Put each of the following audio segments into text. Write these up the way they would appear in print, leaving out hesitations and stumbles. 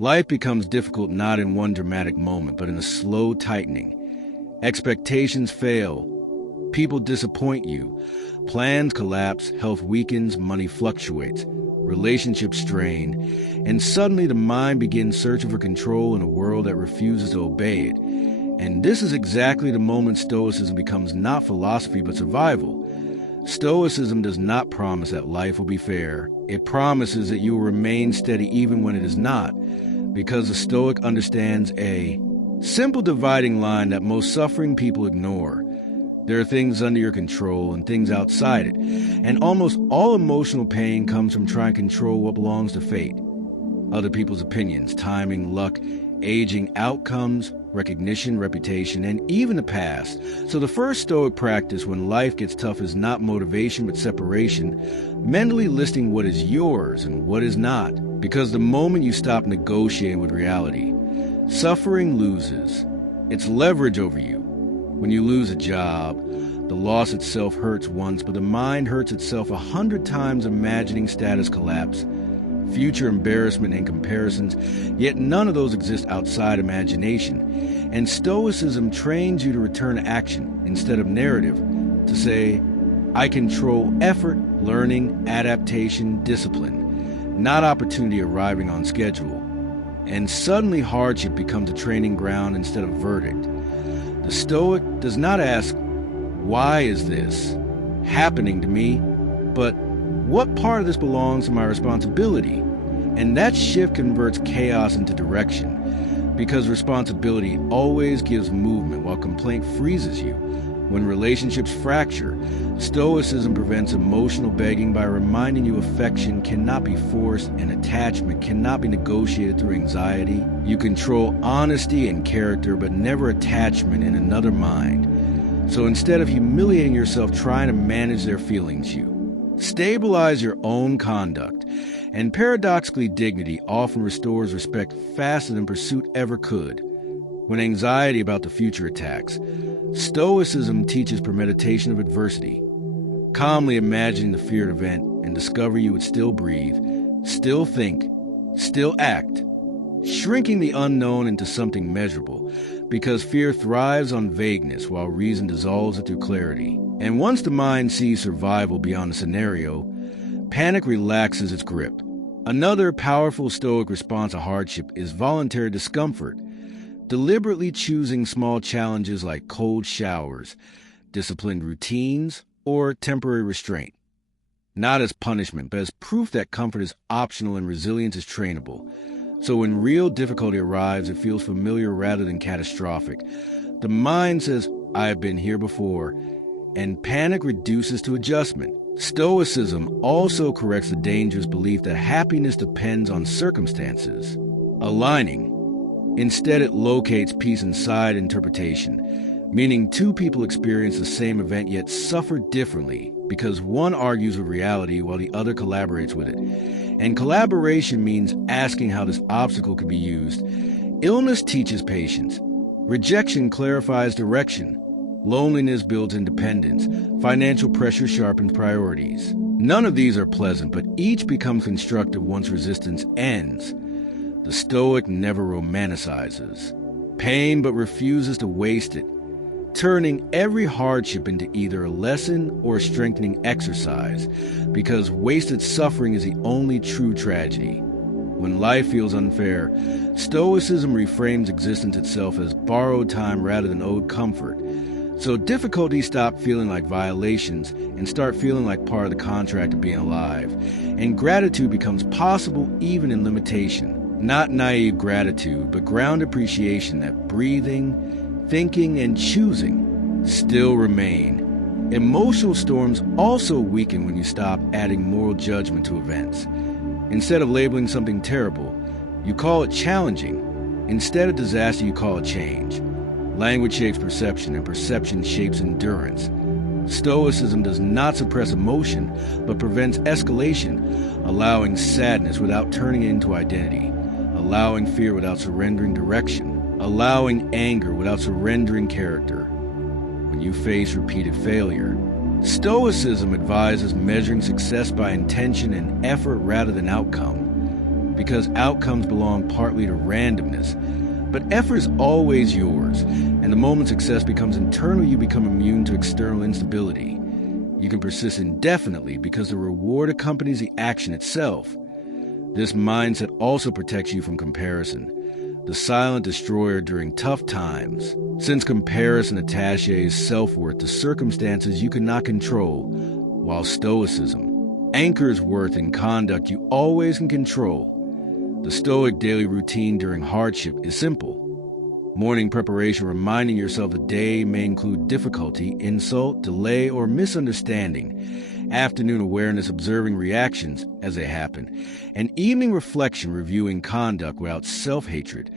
Life becomes difficult not in one dramatic moment, but in a slow tightening. Expectations fail. People disappoint you. Plans collapse, health weakens, money fluctuates, relationships strain, and suddenly the mind begins searching for control in a world that refuses to obey it. And this is exactly the moment Stoicism becomes not philosophy but survival. Stoicism does not promise that life will be fair. It promises that you will remain steady even when it is not, because the Stoic understands a simple dividing line that most suffering people ignore. There are things under your control and things outside it, and almost all emotional pain comes from trying to control what belongs to fate. Other people's opinions, timing, luck, aging, outcomes, recognition, reputation, and even the past. So the first Stoic practice when life gets tough is not motivation but separation, mentally listing what is yours and what is not, because the moment you stop negotiating with reality, suffering loses its leverage over you. When you lose a job, the loss itself hurts once, but the mind hurts itself 100 times imagining status collapse, future embarrassment and comparisons, yet none of those exist outside imagination. And Stoicism trains you to return to action instead of narrative, to say, I control effort, learning, adaptation, discipline, not opportunity arriving on schedule. And suddenly hardship becomes a training ground instead of verdict. The Stoic does not ask, why is this happening to me? But what part of this belongs to my responsibility? And that shift converts chaos into direction, because responsibility always gives movement while complaint freezes you. When relationships fracture, Stoicism prevents emotional begging by reminding you affection cannot be forced and attachment cannot be negotiated through anxiety. You control honesty and character, but never attachment in another mind. So instead of humiliating yourself trying to manage their feelings, you stabilize your own conduct. And paradoxically, dignity often restores respect faster than pursuit ever could. When anxiety about the future attacks, Stoicism teaches premeditation of adversity. Calmly imagining the feared event and discover you would still breathe, still think, still act, shrinking the unknown into something measurable, because fear thrives on vagueness while reason dissolves it through clarity. And once the mind sees survival beyond a scenario, panic relaxes its grip. Another powerful Stoic response to hardship is voluntary discomfort, deliberately choosing small challenges like cold showers, disciplined routines, or temporary restraint. Not as punishment, but as proof that comfort is optional and resilience is trainable. So when real difficulty arrives, it feels familiar rather than catastrophic. The mind says, I have been here before, and panic reduces to adjustment. Stoicism also corrects the dangerous belief that happiness depends on circumstances. Aligning. Instead, it locates peace inside interpretation, meaning two people experience the same event yet suffer differently because one argues with reality while the other collaborates with it. And collaboration means asking how this obstacle could be used. Illness teaches patience. Rejection clarifies direction. Loneliness builds independence. Financial pressure sharpens priorities. None of these are pleasant, but each becomes constructive once resistance ends. The Stoic never romanticizes pain but refuses to waste it, turning every hardship into either a lesson or a strengthening exercise, because wasted suffering is the only true tragedy. When life feels unfair, Stoicism reframes existence itself as borrowed time rather than owed comfort. So difficulties stop feeling like violations and start feeling like part of the contract of being alive. And gratitude becomes possible even in limitation. Not naive gratitude, but ground appreciation that breathing, thinking, and choosing still remain. Emotional storms also weaken when you stop adding moral judgment to events. Instead of labeling something terrible, you call it challenging. Instead of disaster, you call it change. Language shapes perception, and perception shapes endurance. Stoicism does not suppress emotion, but prevents escalation, allowing sadness without turning it into identity, allowing fear without surrendering direction, allowing anger without surrendering character. When you face repeated failure, Stoicism advises measuring success by intention and effort rather than outcome. because outcomes belong partly to randomness. But effort is always yours, and the moment success becomes internal, you become immune to external instability. You can persist indefinitely because the reward accompanies the action itself. This mindset also protects you from comparison, the silent destroyer during tough times, since comparison attaches self-worth to circumstances you cannot control, while Stoicism anchors worth in conduct you always can control. The Stoic daily routine during hardship is simple. Morning preparation, reminding yourself the day may include difficulty, insult, delay, or misunderstanding. Afternoon awareness, observing reactions as they happen. And evening reflection, reviewing conduct without self-hatred.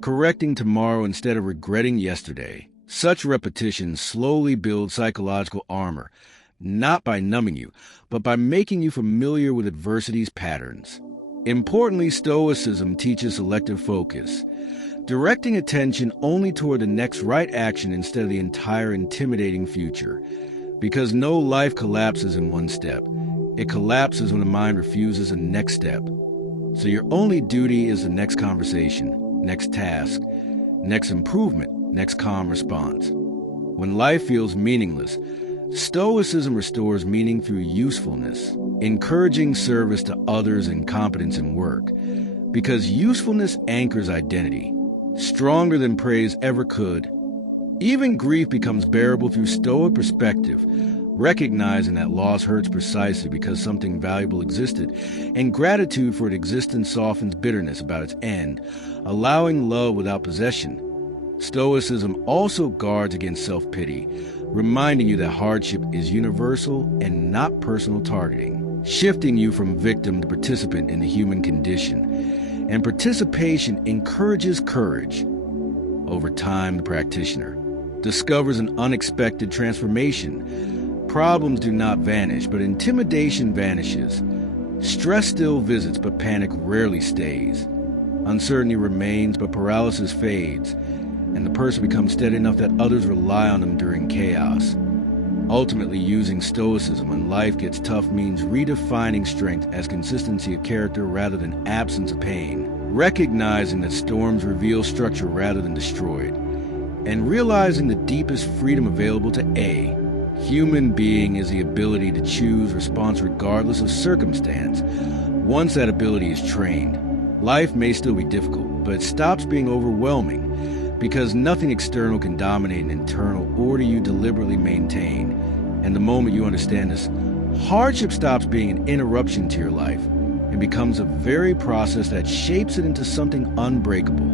Correcting tomorrow instead of regretting yesterday. Such repetitions slowly build psychological armor, not by numbing you, but by making you familiar with adversity's patterns. Importantly, Stoicism teaches selective focus, directing attention only toward the next right action instead of the entire intimidating future. Because no life collapses in one step. It collapses when the mind refuses a next step. So your only duty is the next conversation, next task, next improvement, next calm response. When life feels meaningless, Stoicism restores meaning through usefulness, encouraging service to others and competence in work, because usefulness anchors identity, stronger than praise ever could. Even grief becomes bearable through Stoic perspective, recognizing that loss hurts precisely because something valuable existed, and gratitude for its existence softens bitterness about its end, allowing love without possession. Stoicism also guards against self-pity, reminding you that hardship is universal and not personal targeting, shifting you from victim to participant in the human condition. And participation encourages courage. Over time, the practitioner discovers an unexpected transformation. Problems do not vanish, but intimidation vanishes. Stress still visits, but panic rarely stays. Uncertainty remains, but paralysis fades. And the person becomes steady enough that others rely on them during chaos. Ultimately, using Stoicism when life gets tough means redefining strength as consistency of character rather than absence of pain, recognizing that storms reveal structure rather than destroy it, and realizing the deepest freedom available to a human being is the ability to choose response regardless of circumstance. Once that ability is trained, life may still be difficult, but it stops being overwhelming, because nothing external can dominate an internal order you deliberately maintain. And the moment you understand this, hardship stops being an interruption to your life and becomes a very process that shapes it into something unbreakable.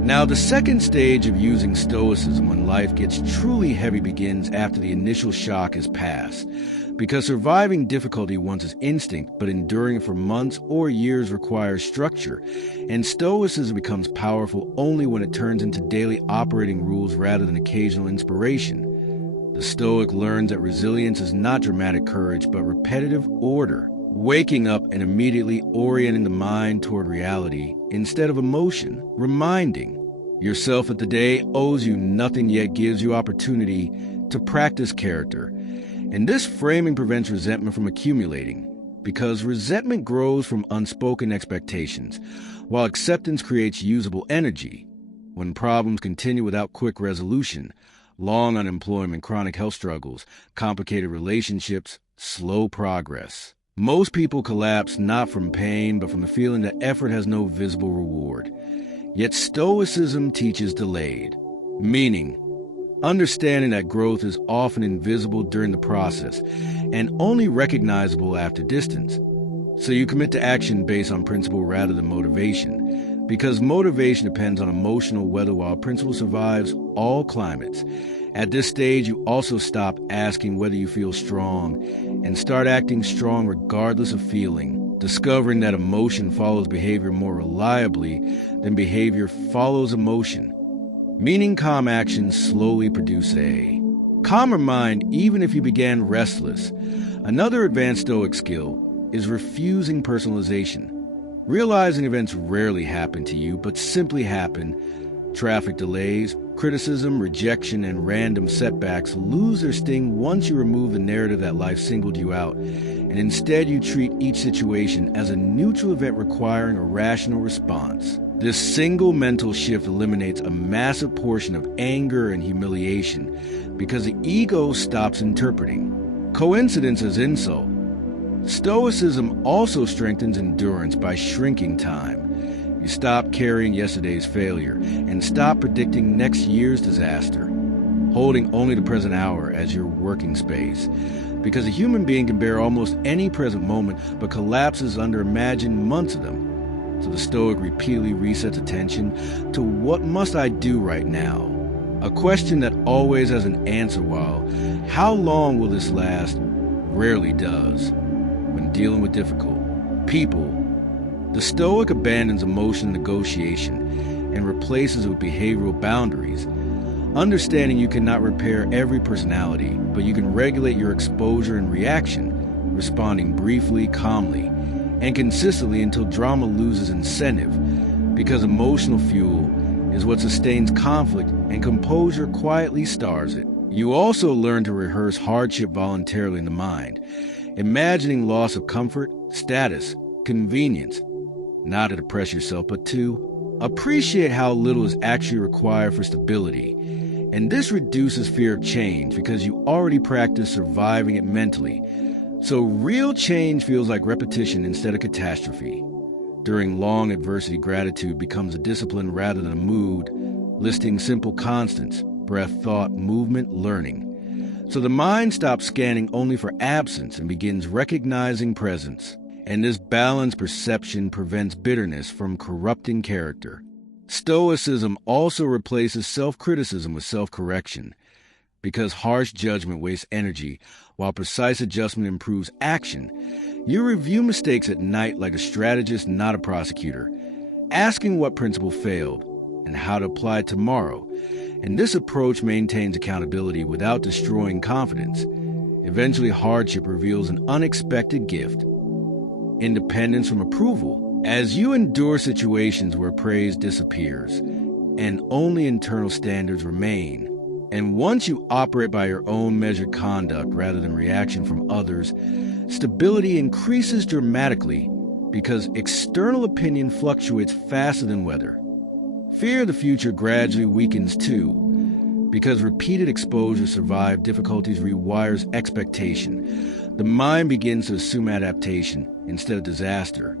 Now, the second stage of using Stoicism when life gets truly heavy begins after the initial shock has passed, because surviving difficulty once is instinct, but enduring it for months or years requires structure, and Stoicism becomes powerful only when it turns into daily operating rules rather than occasional inspiration. The Stoic learns that resilience is not dramatic courage, but repetitive order, waking up and immediately orienting the mind toward reality instead of emotion, reminding yourself that the day owes you nothing yet gives you opportunity to practice character. And this framing prevents resentment from accumulating, because resentment grows from unspoken expectations, while acceptance creates usable energy. When problems continue without quick resolution, long unemployment, chronic health struggles, complicated relationships, slow progress. Most people collapse not from pain, but from the feeling that effort has no visible reward. Yet Stoicism teaches delayed, meaning understanding that growth is often invisible during the process and only recognizable after distance. So you commit to action based on principle rather than motivation, because motivation depends on emotional weather while principle survives all climates. At this stage, you also stop asking whether you feel strong and start acting strong regardless of feeling, discovering that emotion follows behavior more reliably than behavior follows emotion. Meaning calm actions slowly produce a calmer mind even if you began restless. Another advanced Stoic skill is refusing personalization. Realizing events rarely happen to you, but simply happen, Traffic delays, criticism, rejection, and random setbacks lose their sting once you remove the narrative that life singled you out, and instead you treat each situation as a neutral event requiring a rational response. This single mental shift eliminates a massive portion of anger and humiliation because the ego stops interpreting coincidence as insult. Stoicism also strengthens endurance by shrinking time. You stop carrying yesterday's failure and stop predicting next year's disaster, holding only the present hour as your working space. Because a human being can bear almost any present moment but collapses under imagined months of them. So the Stoic repeatedly resets attention to what must I do right now? A question that always has an answer, while how long will this last rarely does. When dealing with difficult people, the Stoic abandons emotional negotiation and replaces it with behavioral boundaries, understanding you cannot repair every personality, but you can regulate your exposure and reaction, responding briefly, calmly, and consistently until drama loses incentive, because emotional fuel is what sustains conflict and composure quietly stars it. You also learn to rehearse hardship voluntarily in the mind, imagining loss of comfort, status, convenience, not to depress yourself, but to appreciate how little is actually required for stability. And this reduces fear of change because you already practice surviving it mentally. So real change feels like repetition instead of catastrophe. During long adversity, gratitude becomes a discipline rather than a mood, listing simple constants: breath, thought, movement, learning. So the mind stops scanning only for absence and begins recognizing presence. And this balanced perception prevents bitterness from corrupting character. Stoicism also replaces self-criticism with self-correction. Because harsh judgment wastes energy, while precise adjustment improves action, you review mistakes at night like a strategist, not a prosecutor, asking what principle failed and how to apply it tomorrow. And this approach maintains accountability without destroying confidence. Eventually, hardship reveals an unexpected gift: independence from approval, as you endure situations where praise disappears and only internal standards remain. And once you operate by your own measured conduct rather than reaction from others, stability increases dramatically because external opinion fluctuates faster than weather. Fear of the future gradually weakens too, because repeated exposure to survive difficulties rewires expectation. The mind begins to assume adaptation instead of disaster.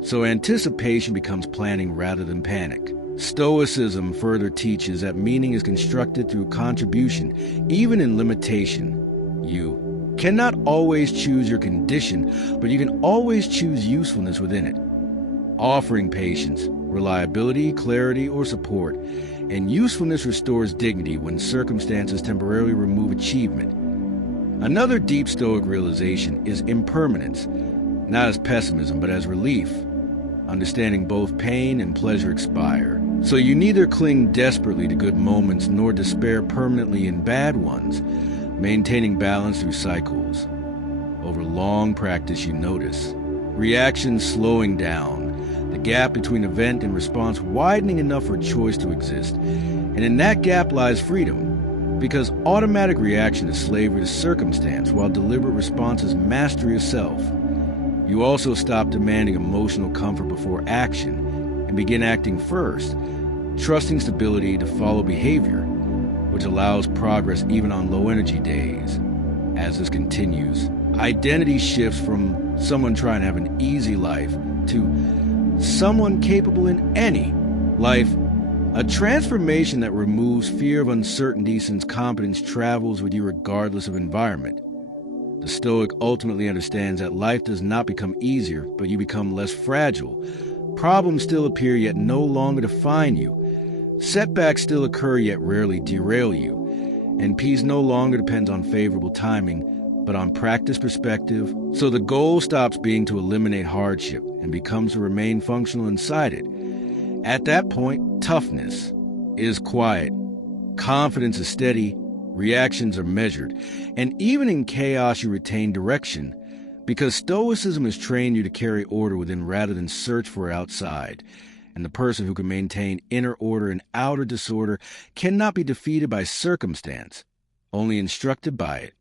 So anticipation becomes planning rather than panic. Stoicism further teaches that meaning is constructed through contribution, even in limitation. You cannot always choose your condition, but you can always choose usefulness within it, offering patience, reliability, clarity, or support. And usefulness restores dignity when circumstances temporarily remove achievement. Another deep Stoic realization is impermanence, not as pessimism, but as relief, understanding both pain and pleasure expire. So you neither cling desperately to good moments nor despair permanently in bad ones, maintaining balance through cycles. Over long practice, you notice reactions slowing down, the gap between event and response widening enough for choice to exist. And in that gap lies freedom, because automatic reaction is slavery to circumstance, while deliberate response is mastery of self. You also stop demanding emotional comfort before action and begin acting first, trusting stability to follow behavior, which allows progress even on low-energy days. As this continues, identity shifts from someone trying to have an easy life to someone capable in any life, a transformation that removes fear of uncertainty since competence travels with you regardless of environment. The Stoic ultimately understands that life does not become easier, but you become less fragile. Problems still appear yet no longer define you. Setbacks still occur yet rarely derail you. And peace no longer depends on favorable timing, but on practice perspective. So the goal stops being to eliminate hardship and becomes to remain functional inside it. At that point, toughness is quiet, confidence is steady, reactions are measured, and even in chaos you retain direction, because Stoicism has trained you to carry order within rather than search for it outside. and the person who can maintain inner order and outer disorder cannot be defeated by circumstance, only instructed by it.